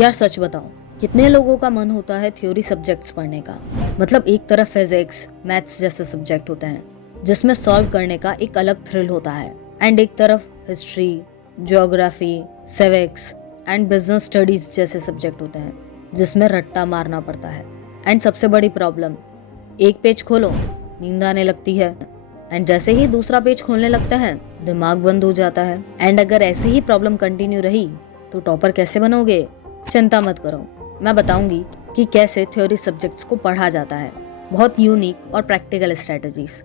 यार सच बताओ, कितने लोगों का मन होता है थ्योरी सब्जेक्ट्स पढ़ने का। मतलब एक तरफ फिजिक्स मैथ्स जैसे सब्जेक्ट होते हैं जिसमें सॉल्व करने का एक अलग थ्रिल होता है, एंड एक तरफ history, geography, civics and business studies जैसे सब्जेक्ट होते हैं जिसमें रट्टा मारना पड़ता है। एंड सबसे बड़ी प्रॉब्लम, एक पेज खोलो नींद आने लगती है, एंड जैसे ही दूसरा पेज खोलने लगता है दिमाग बंद हो जाता है। एंड अगर ऐसी ही प्रॉब्लम कंटिन्यू रही तो टॉपर कैसे बनोगे? चिंता मत करो, मैं बताऊंगी कि कैसे थ्योरी सब्जेक्ट्स को पढ़ा जाता है, बहुत यूनिक और प्रैक्टिकल स्ट्रेटजीज।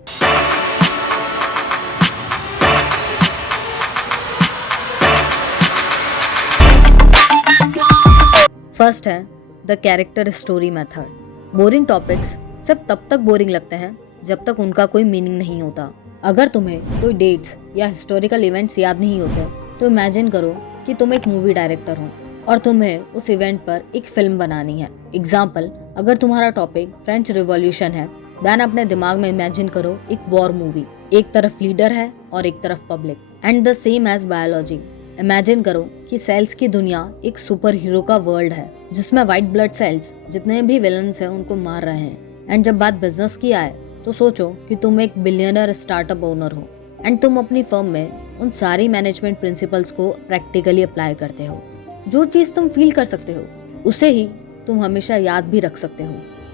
फर्स्ट है the character story method. Boring topics सिर्फ तब तक बोरिंग लगते हैं जब तक उनका कोई मीनिंग नहीं होता। अगर तुम्हें कोई डेट्स या हिस्टोरिकल इवेंट्स याद नहीं होते तो इमेजिन करो कि तुम एक मूवी डायरेक्टर हो और तुम्हें उस इवेंट पर एक फिल्म बनानी है। एग्जाम्पल, अगर तुम्हारा टॉपिक फ्रेंच रिवॉल्यूशन है, देन अपने दिमाग में इमेजिन करो एक वॉर मूवी। एक तरफ लीडर है और एक तरफ public, and the same as biology. Imagine करो कि सेल्स की दुनिया एक सुपर हीरो का वर्ल्ड है जिसमें व्हाइट ब्लड सेल्स जितने भी विलन्स हैं उनको मार रहे हैं। एंड जब बात बिजनेस की आए तो सोचो कि तुम एक बिलियनर स्टार्टअप ओनर हो एंड तुम अपनी फर्म में उन सारी मैनेजमेंट प्रिंसिपल्स को प्रैक्टिकली अप्लाई करते हो। जो चीज तुम फील कर सकते हो उसे ही तुम हमेशा याद भी रख सकते हो।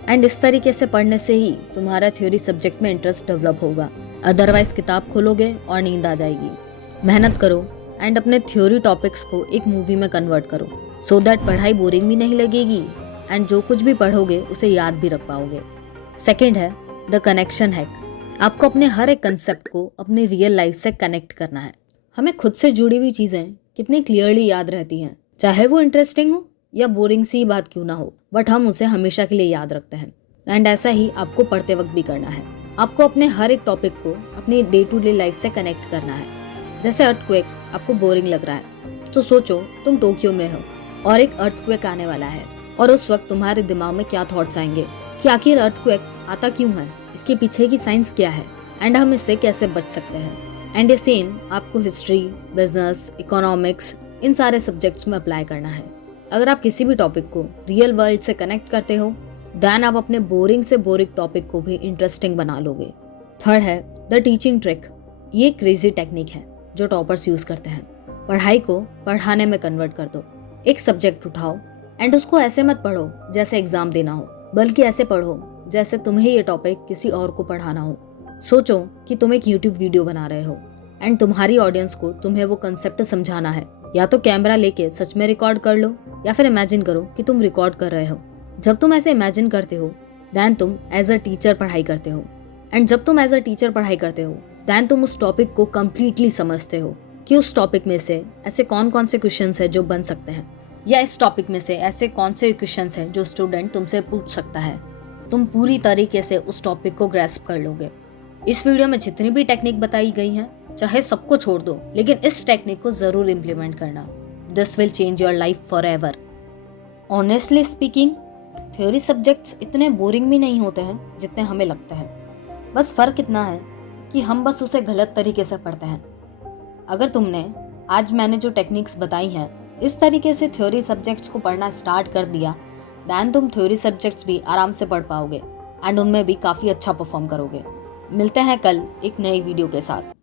एंड इस तरीके से पढ़ने से ही तुम्हारा थ्योरी सब्जेक्ट में इंटरेस्ट डेवलप होगा। अदरवाइज किताब खोलोगे और नींद आ जाएगी। मेहनत करो एंड अपने थ्योरी टॉपिक्स को एक मूवी में कन्वर्ट करो, सो दैट पढ़ाई बोरिंग भी नहीं लगेगी एंड जो कुछ भी पढ़ोगे उसे याद भी रख पाओगे। सेकेंड है द कनेक्शन हैक। आपको अपने हर एक कंसेप्ट को अपनी रियल लाइफ से कनेक्ट करना है। हमें खुद से जुड़ी हुई चीजें कितनी क्लियरली याद रहती हैं, चाहे वो इंटरेस्टिंग हो या बोरिंग सी बात क्यों ना हो, बट हम उसे हमेशा के लिए याद रखते हैं। एंड ऐसा ही आपको पढ़ते वक्त भी करना है। आपको अपने हर एक टॉपिक को अपनी डे टू डे लाइफ से कनेक्ट करना है। जैसे अर्थक्वेक आपको बोरिंग लग रहा है तो सोचो तुम टोक्यो में हो और एक अर्थक्वेक आने वाला है, और उस वक्त तुम्हारे दिमाग में क्या थॉट्स आएंगे कि आखिर अर्थक्वेक आता क्यों है, इसके पीछे की साइंस क्या है एंड हम इससे कैसे बच सकते हैं। एंड ये सेम आपको हिस्ट्री, बिजनेस, इकोनॉमिक्स, इन सारे सब्जेक्ट्स में अप्लाई करना है। अगर आप किसी भी टॉपिक को रियल वर्ल्ड से कनेक्ट करते हो देन आप अपने बोरिंग से बोरिंग टॉपिक को भी इंटरेस्टिंग बना लोगे। थर्ड है द टीचिंग ट्रिक। ये क्रेजी टेक्निक है जो टॉपर्स यूज करते हैं। पढ़ाई को पढ़ाने में कन्वर्ट कर दो। एक सब्जेक्ट उठाओ एंड उसको ऐसे मत पढ़ो जैसे एग्जाम देना हो, बल्कि ऐसे पढ़ो जैसे तुम्हें ये टॉपिक किसी और को पढ़ाना हो। सोचो कि तुम एक यूट्यूब वीडियो बना रहे हो एंड तुम्हारी ऑडियंस को तुम्हें वो कंसेप्ट समझाना है। या तो कैमरा लेके सच में रिकॉर्ड कर लो या फिर इमेजिन करो कि तुम रिकॉर्ड कर रहे हो। जब तुम ऐसे इमेजिन करते हो देन तुम एज अ टीचर पढ़ाई करते हो, एंड जब तुम एज अ टीचर पढ़ाई करते हो देन तुम उस टॉपिक को कम्प्लीटली समझते हो कि उस टॉपिक में से ऐसे कौन कौन से क्वेश्चंस हैं जो बन सकते हैं, या इस टॉपिक में से ऐसे कौन से क्वेश्चंस हैं जो स्टूडेंट तुमसे पूछ सकता है। तुम पूरी तरीके से उस टॉपिक को ग्रैस्प कर लोगे। इस वीडियो में जितनी भी टेक्निक बताई गई हैं, चाहे सबको छोड़ दो लेकिन इस टेक्निक को जरूर इम्प्लीमेंट करना। This will change your life for ever. Honestly speaking, theory subjects इतने बोरिंग भी नहीं होते हैं जितने हमें लगता है। बस फर्क इतना है कि हम बस उसे गलत तरीके से पढ़ते हैं। अगर तुमने आज मैंने जो टेक्निक्स बताई हैं इस तरीके से थ्योरी सब्जेक्ट्स को पढ़ना स्टार्ट कर दिया दैन तुम थ्योरी सब्जेक्ट्स भी आराम से पढ़ पाओगे एंड उनमें भी काफ़ी अच्छा परफॉर्म करोगे। मिलते हैं कल एक नई वीडियो के साथ।